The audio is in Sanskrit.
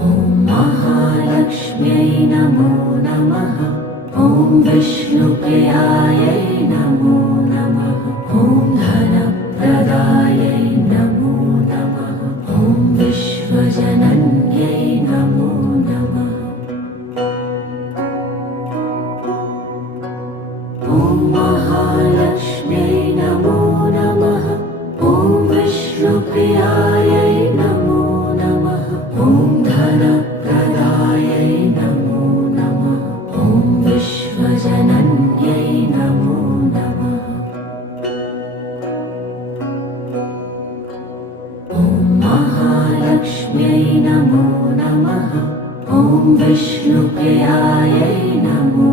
ॐ महालक्ष्म्यै नमो नमः। ॐ विष्णुप्रियायै नमो नमः। ॐ धनप्रदायै नमो नमः। ॐ विश्वजनन्यै नमो नमः। ॐ महालक्ष्म्यै नमो नमः। ॐ विष्णुप्रियायै नमो नमः। ॐ धनप्रदायै नमो नमः। ॐ विश्वजनन्यै नमो नमः। ॐ महालक्ष्म्यै नमो नमः। ॐ विष्णुप्रियायै नमो